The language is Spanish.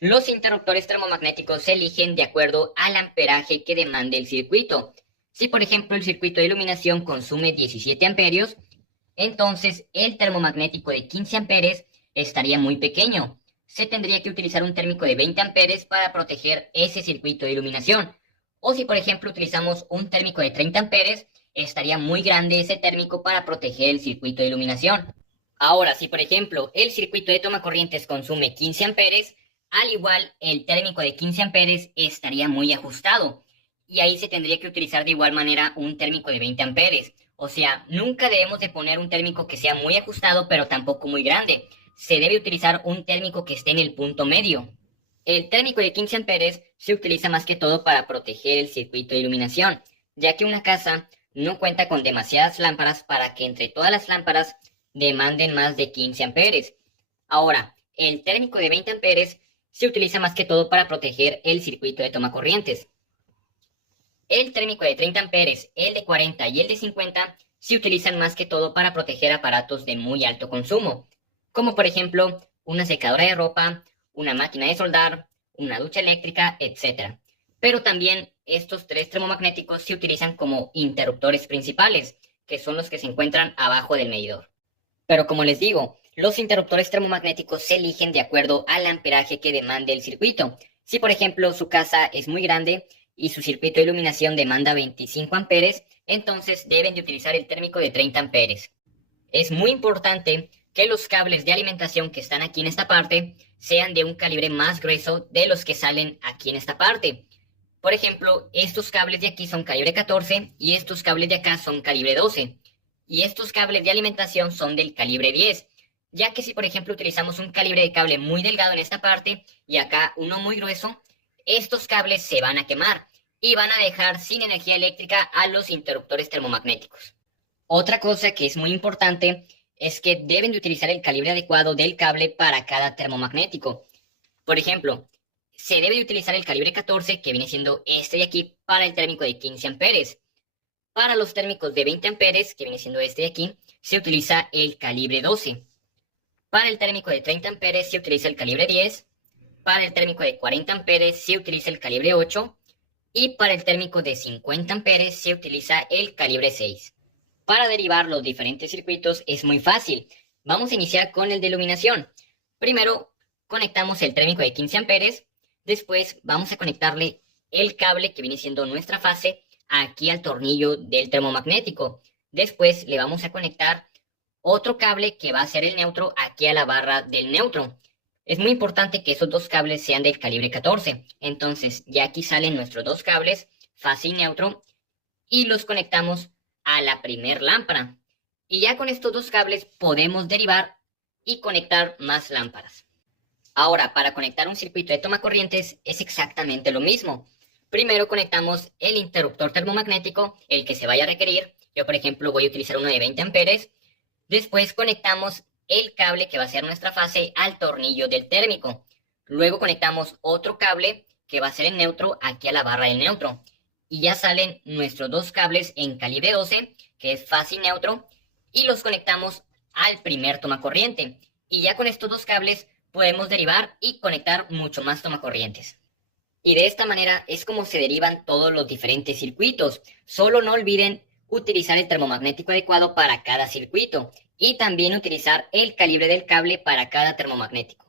Los interruptores termomagnéticos se eligen de acuerdo al amperaje que demande el circuito. Si por ejemplo el circuito de iluminación consume 17 amperios, entonces el termomagnético de 15 amperes estaría muy pequeño. Se tendría que utilizar un térmico de 20 amperes para proteger ese circuito de iluminación. O si por ejemplo utilizamos un térmico de 30 amperes, estaría muy grande ese térmico para proteger el circuito de iluminación. Ahora, si por ejemplo el circuito de toma corrientes consume 15 amperes, al igual el térmico de 15 amperes estaría muy ajustado. Y ahí se tendría que utilizar de igual manera un térmico de 20 amperes. O sea, nunca debemos de poner un térmico que sea muy ajustado, pero tampoco muy grande. Se debe utilizar un térmico que esté en el punto medio. El térmico de 15 amperes se utiliza más que todo para proteger el circuito de iluminación, ya que una casa no cuenta con demasiadas lámparas para que entre todas las lámparas demanden más de 15 amperes. Ahora, el térmico de 20 amperes se utiliza más que todo para proteger el circuito de toma corrientes. El térmico de 30 amperes, el de 40 y el de 50 se utilizan más que todo para proteger aparatos de muy alto consumo, como por ejemplo una secadora de ropa, una máquina de soldar, una ducha eléctrica, etc. Pero también estos tres termomagnéticos se utilizan como interruptores principales, que son los que se encuentran abajo del medidor. Pero como les digo, los interruptores termomagnéticos se eligen de acuerdo al amperaje que demande el circuito. Si por ejemplo su casa es muy grande y su circuito de iluminación demanda 25 amperes, entonces deben de utilizar el térmico de 30 amperes. Es muy importante que los cables de alimentación que están aquí en esta parte sean de un calibre más grueso de los que salen aquí en esta parte. Por ejemplo, estos cables de aquí son calibre 14 y estos cables de acá son calibre 12. Y estos cables de alimentación son del calibre 10, ya que si por ejemplo utilizamos un calibre de cable muy delgado en esta parte y acá uno muy grueso, estos cables se van a quemar y van a dejar sin energía eléctrica a los interruptores termomagnéticos. Otra cosa que es muy importante es que deben de utilizar el calibre adecuado del cable para cada termomagnético. Por ejemplo, se debe de utilizar el calibre 14, que viene siendo este de aquí, para el térmico de 15 amperes. Para los térmicos de 20 amperes, que viene siendo este de aquí, se utiliza el calibre 12. Para el térmico de 30 amperes se utiliza el calibre 10. Para el térmico de 40 amperes se utiliza el calibre 8. Y para el térmico de 50 amperes se utiliza el calibre 6. Para derivar los diferentes circuitos es muy fácil. Vamos a iniciar con el de iluminación. Primero conectamos el térmico de 15 amperes. Después vamos a conectarle el cable que viene siendo nuestra fase aquí al tornillo del termomagnético. Después le vamos a conectar otro cable que va a ser el neutro aquí a la barra del neutro. Es muy importante que esos dos cables sean del calibre 14. Entonces ya aquí salen nuestros dos cables, fase y neutro, y los conectamos a la primer lámpara. Y ya con estos dos cables podemos derivar y conectar más lámparas. Ahora, para conectar un circuito de toma corrientes es exactamente lo mismo. Primero conectamos el interruptor termomagnético, el que se vaya a requerir. Yo, por ejemplo, voy a utilizar uno de 20 amperes. Después conectamos el cable que va a ser nuestra fase al tornillo del térmico. Luego conectamos otro cable que va a ser el neutro aquí a la barra del neutro. Y ya salen nuestros dos cables en calibre 12, que es fase y neutro, y los conectamos al primer tomacorriente. Y ya con estos dos cables podemos derivar y conectar mucho más tomacorrientes. Y de esta manera es como se derivan todos los diferentes circuitos. Solo no olviden utilizar el termomagnético adecuado para cada circuito y también utilizar el calibre del cable para cada termomagnético.